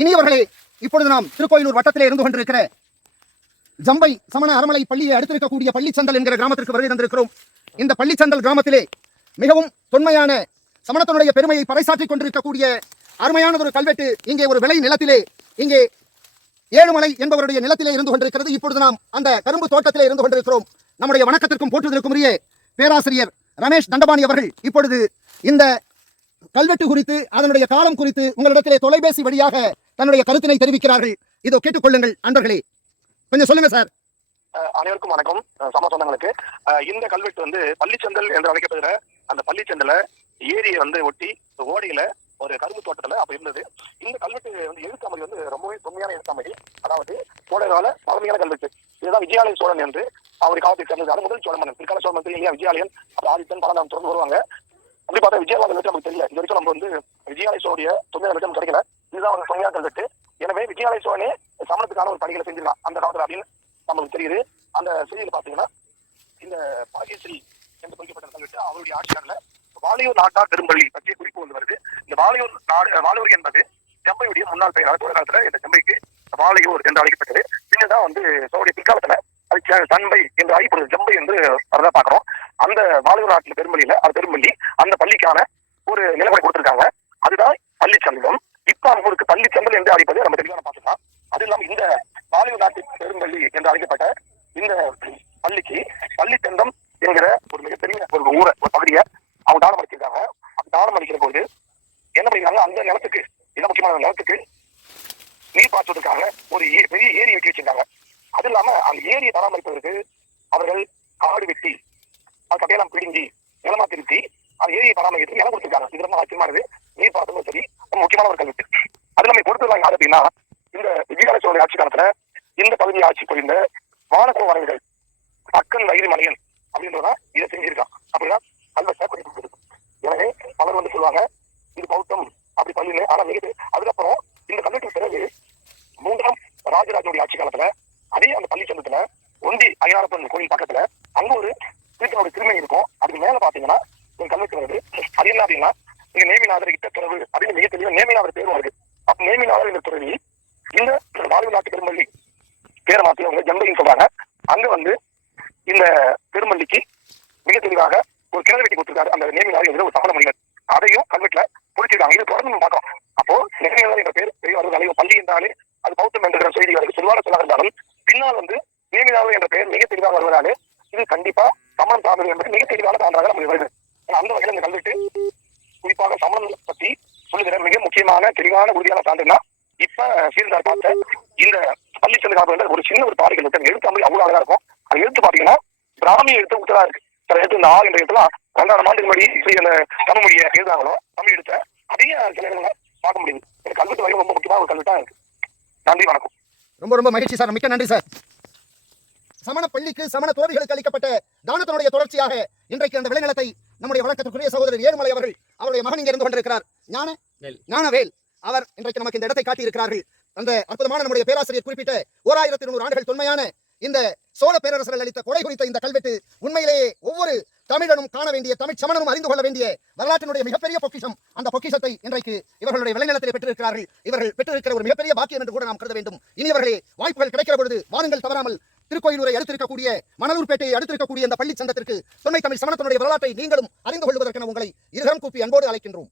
இனியவர்களே இப்பொழுது நாம் திருக்கோயிலூர் வட்டத்திலே இருந்து கொண்டிருக்கிற ஜம்பை சமண அறமலை பள்ளியை அடுத்திருக்கக்கூடிய பள்ளிச்சந்தல் என்கிற கிராமத்திற்கு வருகை தந்திருக்கிறோம். இந்த பள்ளிச்சந்தல் கிராமத்திலே மிகவும் தொன்மையான சமணத்தினுடைய பெருமையை பறைசாற்றிக் கொண்டிருக்கக்கூடிய அருமையானதொரு கல்வெட்டு இங்கே ஒரு விளை நிலத்திலே இங்கே ஏழுமலை என்பவருடைய நிலத்திலே இருந்து கொண்டிருக்கிறது. இப்பொழுது நாம் அந்த கரும்பு தோட்டத்திலே இருந்து கொண்டிருக்கிறோம். நம்முடைய வணக்கத்திற்கும் போற்றுவதற்கும் உரிய பேராசிரியர் ரமேஷ் தண்டபாணி அவர்கள் இப்பொழுது இந்த கல்வெட்டு குறித்து அதனுடைய காலம் குறித்து உங்களிடத்திலே தொலைபேசி வழியாக தன்னுடைய கருத்தினை தெரிவிக்கிறார்கள். இதோ கேட்டுக்கொள்ளுங்கள் அன்பர்களே கொஞ்சம் சொல்லுங்க சார். அனைவருக்கும் வணக்கம். சம சொந்தங்களுக்கு. இந்த கல்வெட்டு வந்து பள்ளிச்சந்தல் என்று அழைக்கப்படுகிற அந்த பள்ளிச்சந்தல ஏரியை வந்து ஒட்டி ஓடையில ஒரு கரும்பு தோட்டத்துல அப்ப இருந்தது. இந்த கல்வெட்டு வந்து எழுத்தாமொழி வந்து ரொம்பவே தொன்மையான எழுத்தாமொழி அதாவது சோழ கால பழமையான கல்வெட்டு. இதுதான் விஜயாலய சோழன் என்று அவர் காலத்தை சேர்ந்தது அது முதல் சோழமன் பிற்கால சோழமன் இல்லையா விஜயாலயன் அப்புறம் ஆதித்தன் பலநாம் தொடர்ந்து வருவாங்க. அப்படி பார்த்தா விஜயவாத கல்வெட்டு நமக்கு தெரியல இது வரைக்கும் நம்ம வந்து விஜயாலய சோழடைய தொன்மை கல்வெட்டு நமக்கு கிடைக்கல. இதுதான் அவங்க தொன்மையான கல்வெட்டு எனவே விஜயாலய சோழனே சமணத்துக்கான ஒரு பணிகளை செஞ்சிருக்கான் அந்த காலத்துல அப்படின்னு நமக்கு தெரியுது. அந்த செய்தியில் பாத்தீங்கன்னா இந்த பாகியஸ்ரீ என்று குறிக்கப்பட்ட கல்வெட்டு அவருடைய ஆட்சியாளர்ல வாலியூர் நாட்டார் பெரும்பள்ளி பற்றிய குறிப்பு வந்து வருது. இந்த வாலியூர் நாடு வாலியூர் என்பது செம்பையுடைய முன்னாள் பெயர் தொழில் காலத்துல இந்த செம்பைக்கு வாலியூர் என்று அழைக்கப்பட்டது. பின்னதான் வந்து சோழடைய பிற்காலத்துல அது ச- தன்பை என்று அழைக்கப்படுது. செம்பை என்று வரதான் பாக்குறோம் அந்த வாலியூர் நாட்டில் பெரும்பள்ளியில அது பெரும்பள்ளி அந்த பள்ளிக்கான ஒரு நிலவரை கொடுத்திருக்காங்க. அதுதான் பள்ளி பள்ளிச்சந்தம் இப்ப அவங்களுக்கு பள்ளிச்சந்தல் என்று அழைப்பது நம்ம தெளிவான பார்த்துக்கலாம் அது இல்லாம இந்த வாலியூர் நாட்டு பெரும்பள்ளி என்று அழைக்கப்பட்ட இந்த பள்ளிக்கு பள்ளி பள்ளிச்சந்தம் என்கிற ஒரு மிகப்பெரிய ஒரு ஊரை ஒரு பகுதியை அவங்க தானம் அளிச்சிருக்காங்க. அந்த தானம் அளிக்கிற போது என்ன பண்ணிருக்காங்க? அந்த நிலத்துக்கு மிக முக்கியமான நிலத்துக்கு நீர் பாய்ச்சுவதற்காக ஒரு ஏ- பெரிய ஏரி வெட்டி வச்சிருக்காங்க. அது இல்லாம அந்த ஏரியை பராமரிப்பதற்கு அவர்கள் காடு வெட்டி அது கட்டையெல்லாம் பிடுங்கி நிலமா திருத்தி அது ஏரியை பராமரிக்கிறது நிலம் கொடுத்துருக்காங்க. இது ரொம்ப ஆச்சரியமானது நீர் பாசமும் சரி ரொம்ப முக்கியமான ஒரு கல்வெட்டு அது நம்ம கொடுத்துருக்காங்க யார் அப்படின்னா இந்த விஜயகால சோழ ஆட்சி காலத்துல இந்த பகுதியை ஆட்சி புரிந்த வானகோ வரங்கள் அக்கன் வயிறு மணியன் அப்படின்றதான் இதை செஞ்சிருக்கான். அல்ல கல்வெட்டை குறிப்பிட்டு எனவே பலர் வந்து சொல்லுவாங்க இது பௌத்தம் அப்படி பள்ளின்னு ஆனா மிக அதுக்கப்புறம் இந்த கல்வெட்டு பிறகு மூன்றாம் ராஜராஜனுடைய ஆட்சி காலத்துல அதே அந்த பள்ளிச்சந்தத்துல ஒண்டி ஐயாரப்பன் கோயில் பக்கத்துல அங்க ஒரு திருத்தனோட திருமணி இருக்கும். அதுக்கு மேல பாத்தீங்கன்னா ஒரு கல்வெட்டு வருது அது என்ன அப்படின்னா இங்க நேமிநாதர் இட்ட துறவு அப்படின்னு மிக தெளிவா நேமிநாதர் பேரும் வருது. அப்ப நேமிநாதர் இந்த துறவி இந்த வாழ்வு நாட்டு பெருமல்லி பேரை மாத்தி அவங்க ஜம்பைன்னு சொல்றாங்க. அங்க வந்து இந்த பெருமல்லிக்கு மிக தெளிவாக ஒரு கிணறு வெட்டி கொடுத்திருக்காரு. அந்த நேமிநாதர் என்ற ஒரு சமண மனிதர். அதையும் கல்வெட்டுல குறிச்சிருக்காங்க இது தொடர்ந்து நம்ம பார்க்கிறோம். அப்போ நேமிநாதர் என்ற பேர் பெரிய ஒரு அலைவு பள்ளி என்றாலே அது பௌத்தம் என்ற செய்தி வரைக்கும் சொல்வார சொல்லாக இருந்தாலும் பின்னால் வந்து நேமிநாதர் என்ற பெயர் மிக தெளிவாக வருவதாலே இது கண்டிப்பா சமணம் சார்ந்தது என்பது மிக தெளிவான சான்றாக நமக்கு வருது அந்த வகையில் இந்த கல்வெட்டு குறிப்பாக சமணம் பத்தி சொல்லுகிற மிக முக்கியமான தெளிவான உறுதியான சான்றுனா இப்ப சீர்தார் பார்த்த இந்த பள்ளிச்சந்த காப்பகங்கள் ஒரு சின்ன ஒரு பாறைகள் இருக்கு. எழுத்து தமிழ் அவ்வளவு அழகா இருக்கும். அது எழுத்து பாத்தீங்கன்னா பிராமிய எழுத்து உத்தரா இருக்கு. சில எழுத்து இந்த ஆ என்ற எழுத்துலாம் ரெண்டாயிரம் ஆண்டுக்கு முன்னாடி அந்த தமிழ் மொழியை எழுதாங்களோ தமிழ் எழுத்த அதையும் சில இடங்களை பார்க்க முடியுது. எனக்கு கல்வெட்டு வரைக்கும் ரொம்ப முக்கியமான ஒரு கல்வெட்டா இருக்கு. நன்றி வணக்கம். ரொம்ப ரொம்ப மகிழ்ச்சி சார். மிக்க நன்றி சார். சமண பள்ளிக்கு சமண துறவிகளுக்கு அளிக்கப்பட்ட தானத்தினுடைய தொடர்ச்சியாக இன்றைக்கு அந்த விளைநிலத்தை நம்முடைய வழக்கத்திற்குரிய சகோதரர் ஏழுமலை அவர்கள் அவருடைய மகன் இங்கே இருந்து கொண்டிருக்கிறார். ஞான வேல். ஞானவேல் அவர் இன்றைக்கு நமக்கு இந்த இடத்தை காட்டியிருக்கிறார்கள். அந்த அற்புதமான நம்முடைய பேராசிரியர் குறிப்பிட்ட ஓர் ஆயிரத்தி இருநூறு ஆண்டுகள் தொன்மையான இந்த சோழ பேரரசர்கள் அளித்த கொடை குறித்த இந்த கல்வெட்டு உண்மையிலேயே ஒவ்வொரு தமிழனும் காண வேண்டிய தமிழ் சமணனும் அறிந்து கொள்ள வேண்டிய வரலாற்றினுடைய மிகப்பெரிய பொக்கிஷம். அந்த பொக்கிஷத்தை இன்றைக்கு இவர்களுடைய விளைநிலத்திலே பெற்றிருக்கிறார்கள். இவர்கள் பெற்றிருக்கிற ஒரு மிகப்பெரிய பாக்கியம் என்று கூட நாம் கருத வேண்டும். இனியவர்களே வாய்ப்புகள் கிடைக்கிற பொழுது வாருங்கள் தவறாமல் திருக்கோயிலூரை அடுத்திருக்கக்கூடிய மணலூர்பேட்டையை அடுத்திருக்கக்கூடிய அந்த பள்ளி சந்தத்திற்கு தொன்மை தமிழ் சமணத்தினுடைய வரலாற்றை நீங்களும் அறிந்து கொள்வதற்கென உங்களை இருகரம் கூப்பி அன்போடு அழைக்கின்றோம்.